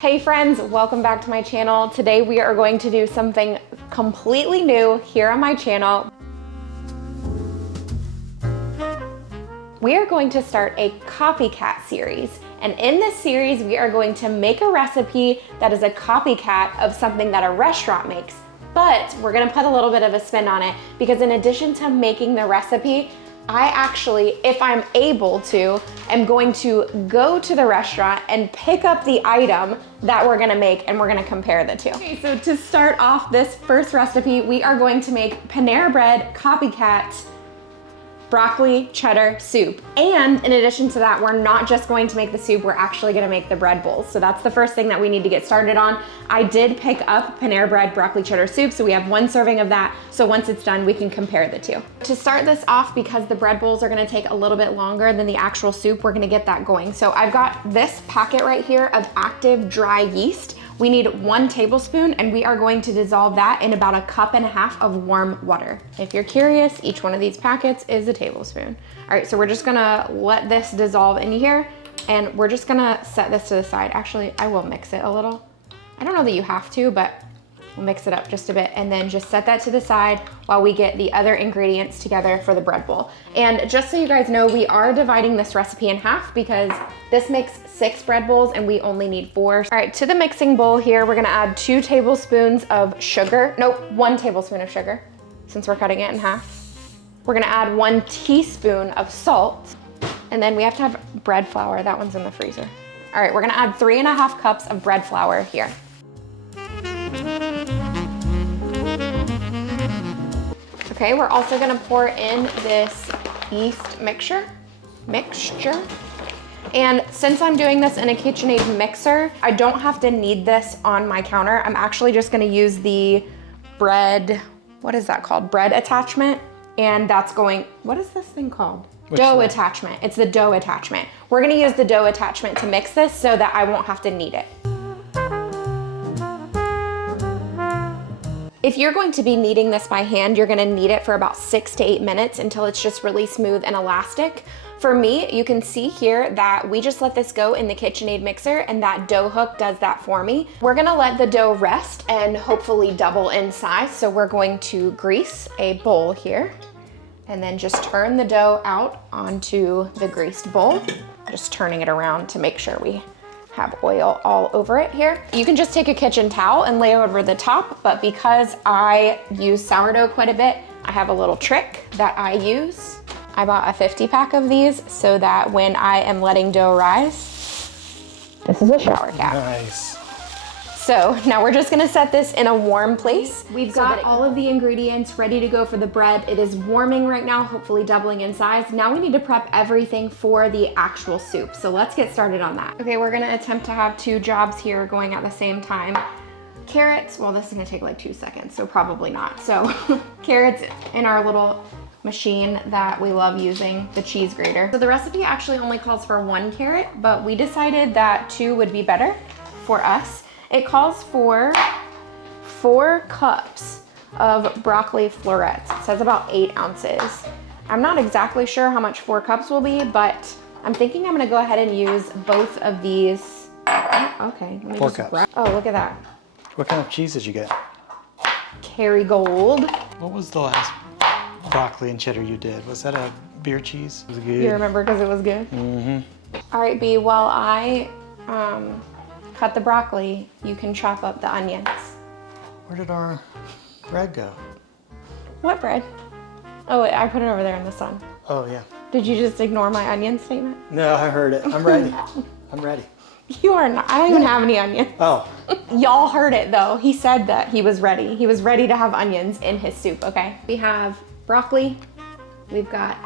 Hey friends, welcome back to my channel. Today we are going to do something completely new here on my channel. We are going to start a copycat series. And in this series, we are going to make a recipe that is a copycat of something that a restaurant makes. But we're gonna put a little bit of a spin on it because in addition to making the recipe, I actually, if I'm able to, am going to go to the restaurant and pick up the item that we're gonna make and we're gonna compare the two. Okay, so to start off this first recipe, we are going to make Panera Bread copycat broccoli cheddar soup. And in addition to that, we're not just going to make the soup, we're actually gonna make the bread bowls. So that's the first thing that we need to get started on. I did pick up Panera Bread broccoli cheddar soup, so we have one serving of that. So once it's done, we can compare the two. To start this off, because the bread bowls are gonna take a little bit longer than the actual soup, we're gonna get that going. So I've got this packet right here of active dry yeast. We need 1 tablespoon and we are going to dissolve that in about 1.5 cups of warm water. If you're curious, each one of these packets is a tablespoon. All right, so we're just gonna let this dissolve in here and we're just gonna set this to the side. Actually, I will mix it a little. I don't know that you have to, but we'll mix it up just a bit and then just set that to the side while we get the other ingredients together for the bread bowl. And just so you guys know, we are dividing this recipe in half because this makes 6 bread bowls and we only need 4. All right, to the mixing bowl here, we're gonna add 2 tablespoons of sugar. Nope, 1 tablespoon of sugar, since we're cutting it in half. We're gonna add 1 teaspoon of salt. And then we have to have bread flour. That one's in the freezer. All right, we're gonna add 3.5 cups of bread flour here. Okay, we're also gonna pour in this yeast mixture. And since I'm doing this in a KitchenAid mixer, I don't have to knead this on my counter. I'm actually just gonna use the bread, what is that called? Bread attachment. And that's going, what is this thing called? Dough attachment. It's the dough attachment. We're gonna use the dough attachment to mix this so that I won't have to knead it. If you're going to be kneading this by hand, you're gonna knead it for about 6 to 8 minutes until it's just really smooth and elastic. For me, you can see here that we just let this go in the KitchenAid mixer and that dough hook does that for me. We're gonna let the dough rest and hopefully double in size. So we're going to grease a bowl here and then just turn the dough out onto the greased bowl. Just turning it around to make sure we have oil all over it here. You can just take a kitchen towel and lay over the top, but because I use sourdough quite a bit, I have a little trick that I use. I bought a 50-pack of these so that when I am letting dough rise, this is a shower cap. Nice. So now we're just gonna set this in a warm place. We've got all of the ingredients ready to go for the bread. It is warming right now, hopefully doubling in size. Now we need to prep everything for the actual soup. So let's get started on that. Okay, we're gonna attempt to have 2 jobs here going at the same time. Carrots, well, this is gonna take like 2 seconds, so probably not. So carrots in our little machine that we love using, the cheese grater. So the recipe actually only calls for 1 carrot, but we decided that 2 would be better for us. It calls for 4 cups of broccoli florets. It says about 8 ounces. I'm not exactly sure how much 4 cups will be, but I'm thinking I'm gonna go ahead and use both of these. Okay, let me 4 just cups. Oh, look at that. What kind of cheese did you get? Kerrygold. What was the last broccoli and cheddar you did? Was that a beer cheese? Was it good? You remember because it was good? Mm-hmm. All right, B, while I cut the broccoli, you can chop up the onions. Where did our bread go? What bread? Oh, wait, I put it over there in the sun. Oh, yeah. Did you just ignore my onion statement? No, I heard it. I'm ready. I'm ready. You are not. I don't even have any onions. Oh. Y'all heard it though. He said that he was ready. He was ready to have onions in his soup, okay? We have broccoli. We've got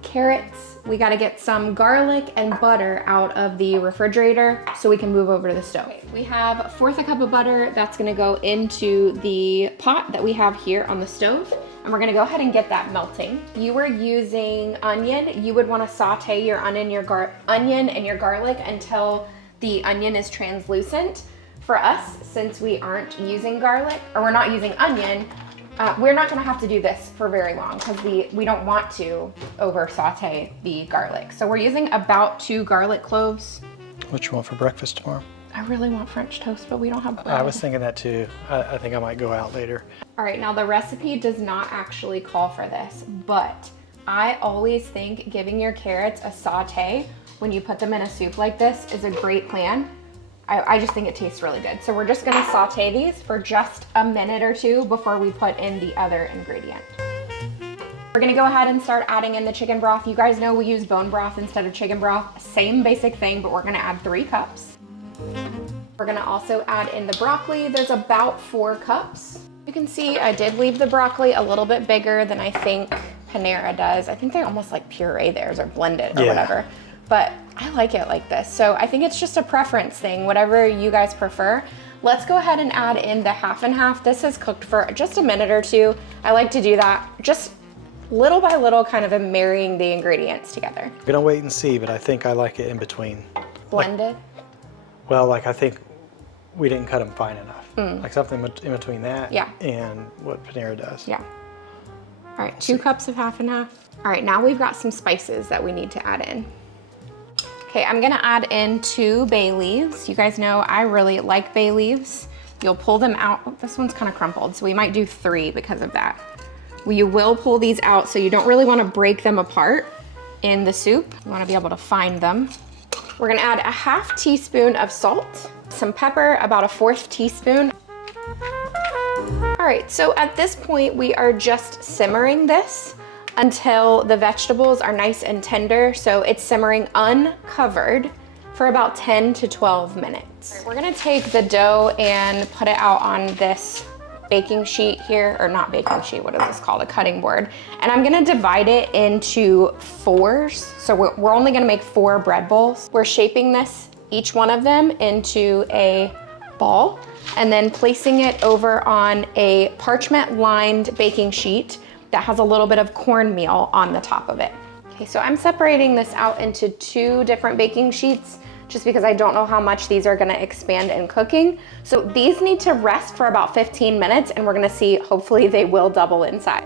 carrots. We gotta get some garlic and butter out of the refrigerator so we can move over to the stove. We have 1/4 cup of butter that's gonna go into the pot that we have here on the stove. And we're gonna go ahead and get that melting. If you were using onion, you would wanna saute your onion and your garlic until the onion is translucent. For us, since we aren't using garlic, or we're not using onion, we're not gonna have to do this for very long because we don't want to over saute the garlic. So we're using about 2 garlic cloves. What you want for breakfast tomorrow? I really want French toast, but we don't have bread. I was thinking that too. I think I might go out later. All right, now the recipe does not actually call for this, but I always think giving your carrots a saute when you put them in a soup like this is a great plan. I just think it tastes really good. So we're just gonna saute these for just a minute or two before we put in the other ingredient. We're gonna go ahead and start adding in the chicken broth. You guys know we use bone broth instead of chicken broth. Same basic thing, but we're gonna add 3 cups. We're gonna also add in the broccoli. There's about 4 cups. You can see I did leave the broccoli a little bit bigger than I think Panera does. I think they almost like puree theirs or blend it or whatever. But I like it like this. So I think it's just a preference thing, whatever you guys prefer. Let's go ahead and add in the half and half. This is cooked for just a minute or 2. I like to do that just little by little, kind of marrying the ingredients together. We're gonna wait and see, but I think I like it in between. Blended? Well, like I think we didn't cut them fine enough. Like something in between that and what Panera does. Yeah. All right, 2 cups of half and half. All right, now we've got some spices that we need to add in. Okay, I'm gonna add in 2 bay leaves. You guys know I really like bay leaves. You'll pull them out. Oh, this one's kind of crumpled, so we might do 3 because of that. You will pull these out, so you don't really wanna break them apart in the soup. You wanna be able to find them. We're gonna add a ½ teaspoon of salt, some pepper, about a 1/4 teaspoon. All right, so at this point, we are just simmering this until the vegetables are nice and tender. So it's simmering uncovered for about 10 to 12 minutes. Right, we're gonna take the dough and put it out on this baking sheet here, or not baking sheet, what is this called? A cutting board. And I'm gonna divide it into 4s. So we're only gonna make 4 bread bowls. We're shaping this, each one of them, into a ball, and then placing it over on a parchment lined baking sheet that has a little bit of cornmeal on the top of it. Okay, so I'm separating this out into 2 different baking sheets just because I don't know how much these are gonna expand in cooking. So these need to rest for about 15 minutes and we're gonna see, hopefully they will double in size.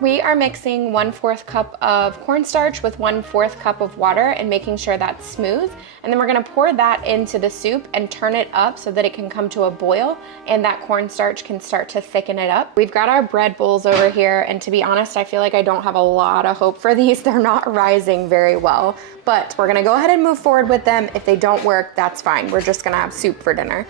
We are mixing 1/4 cup of cornstarch with 1/4 cup of water and making sure that's smooth. And then we're gonna pour that into the soup and turn it up so that it can come to a boil and that cornstarch can start to thicken it up. We've got our bread bowls over here, and to be honest, I feel like I don't have a lot of hope for these. They're not rising very well, but we're gonna go ahead and move forward with them. If they don't work, that's fine. We're just gonna have soup for dinner.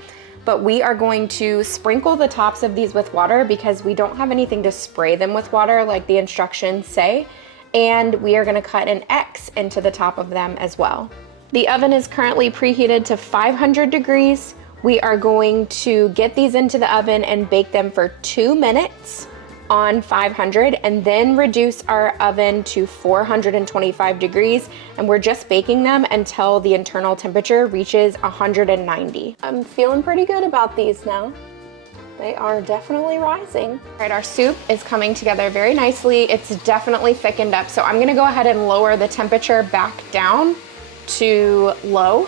But we are going to sprinkle the tops of these with water because we don't have anything to spray them with water like the instructions say. And we are gonna cut an X into the top of them as well. The oven is currently preheated to 500 degrees. We are going to get these into the oven and bake them for 2 minutes on 500 and then reduce our oven to 425 degrees. And we're just baking them until the internal temperature reaches 190. I'm feeling pretty good about these now. They are definitely rising. All right, our soup is coming together very nicely. It's definitely thickened up. So I'm gonna go ahead and lower the temperature back down to low.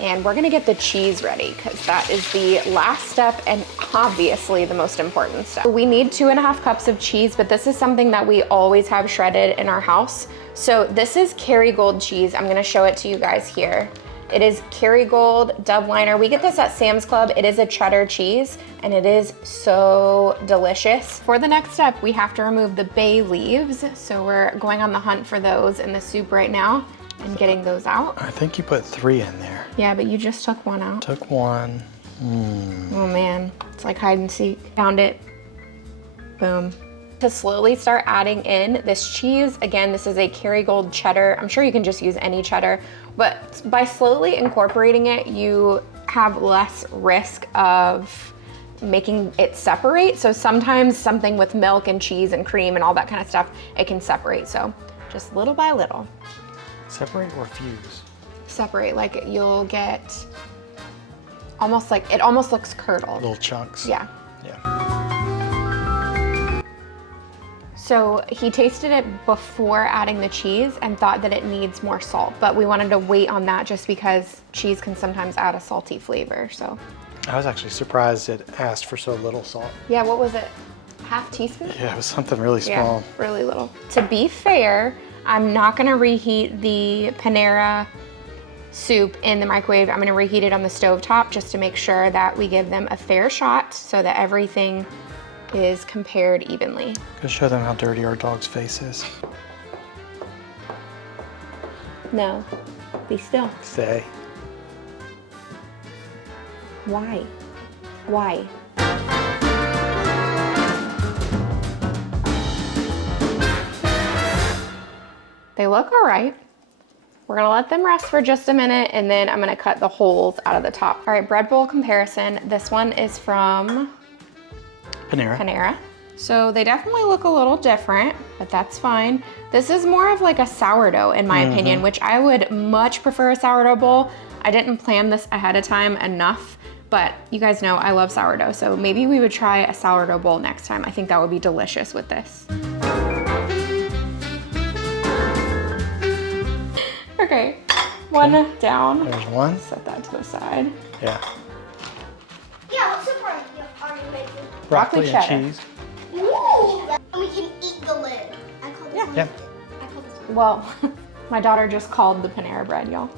And we're gonna get the cheese ready because that is the last step and obviously the most important step. We need 2½ cups of cheese, but this is something that we always have shredded in our house. So this is Kerrygold cheese. I'm gonna show it to you guys here. It is Kerrygold Dove Liner. We get this at Sam's Club. It is a cheddar cheese and it is so delicious. For the next step, we have to remove the bay leaves. So we're going on the hunt for those in the soup right now and getting those out. I think you put 3 in there. Yeah, but you just took 1 out. Took 1. Oh man, it's like hide and seek. Found it. Boom. To slowly start adding in this cheese, again, this is a Kerrygold cheddar. I'm sure you can just use any cheddar, but by slowly incorporating it, you have less risk of making it separate. So sometimes something with milk and cheese and cream and all that kind of stuff, it can separate. So just little by little. Separate or fuse? Separate, like you'll get almost like, it almost looks curdled. Little chunks? Yeah. Yeah. So he tasted it before adding the cheese and thought that it needs more salt, but we wanted to wait on that just because cheese can sometimes add a salty flavor, so. I was actually surprised it asked for so little salt. Yeah, what was it? ½ teaspoon? Yeah, it was something really small. Yeah, really little. To be fair, I'm not gonna reheat the Panera soup in the microwave. I'm gonna reheat it on the stove top just to make sure that we give them a fair shot so that everything is compared evenly. Go show them how dirty our dog's face is. No, be still. Stay. Why? Why? They look all right. We're gonna let them rest for just a minute and then I'm gonna cut the holes out of the top. All right, bread bowl comparison. This one is from Panera. So they definitely look a little different, but that's fine. This is more of like a sourdough in my opinion, which I would much prefer a sourdough bowl. I didn't plan this ahead of time enough, but you guys know I love sourdough, so maybe we would try a sourdough bowl next time. I think that would be delicious with this. Okay, one down. There's one. Set that to the side. Yeah. Yeah, what's the part you already making? Broccoli and cheddar. cheese. Ooh! And we can eat the lid. I call this one. Yeah. I call this one. Well, my daughter just called the Panera Bread, y'all.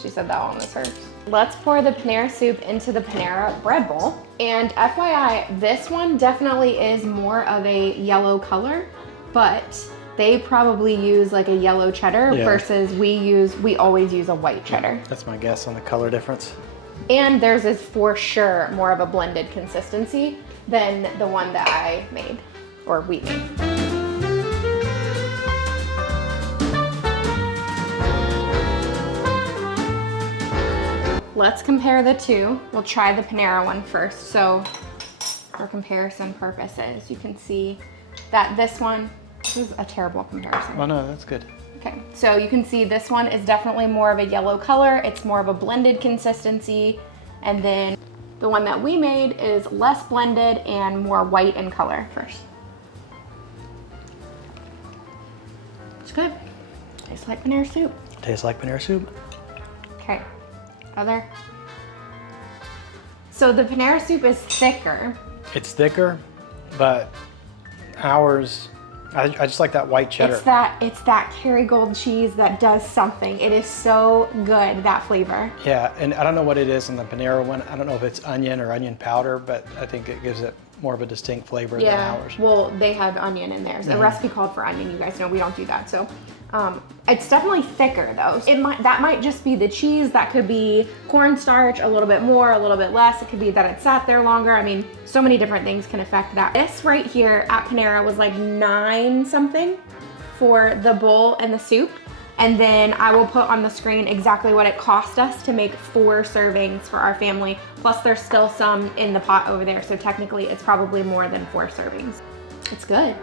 She said that one was hers. Let's pour the Panera soup into the Panera Bread bowl. And FYI, this one definitely is more of a yellow color, but they probably use like a yellow cheddar versus we always use a white cheddar. That's my guess on the color difference. And theirs is for sure more of a blended consistency than the one that I made, or we made. Let's compare the two. We'll try the Panera one first. So for comparison purposes, you can see that this is a terrible comparison. Oh no, that's good. Okay, so you can see this one is definitely more of a yellow color. It's more of a blended consistency. And then the one that we made is less blended and more white in color first. It's good. Tastes like Panera soup. Tastes like Panera soup. Okay, other. So the Panera soup is thicker. It's thicker, but ours, I just like that white cheddar. It's that Kerrygold cheese that does something. It is so good, that flavor. Yeah, and I don't know what it is in the Panera one. I don't know if it's onion or onion powder, but I think it gives it more of a distinct flavor than ours. Well, they have onion in theirs. The recipe called for onion. You guys know we don't do that. So it's definitely thicker though. That might just be the cheese. That could be cornstarch, a little bit more, a little bit less. It could be that it sat there longer. I mean, so many different things can affect that. This right here at Panera was like 9 something for the bowl and the soup. And then I will put on the screen exactly what it cost us to make 4 servings for our family. Plus there's still some in the pot over there. So technically it's probably more than 4 servings. It's good.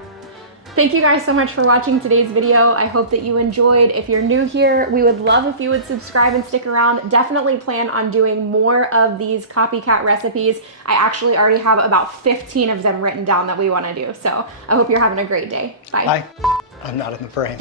Thank you guys so much for watching today's video. I hope that you enjoyed. If you're new here, we would love if you would subscribe and stick around. Definitely plan on doing more of these copycat recipes. I actually already have about 15 of them written down that we want to do. So I hope you're having a great day. Bye. Bye. I'm not in the frame.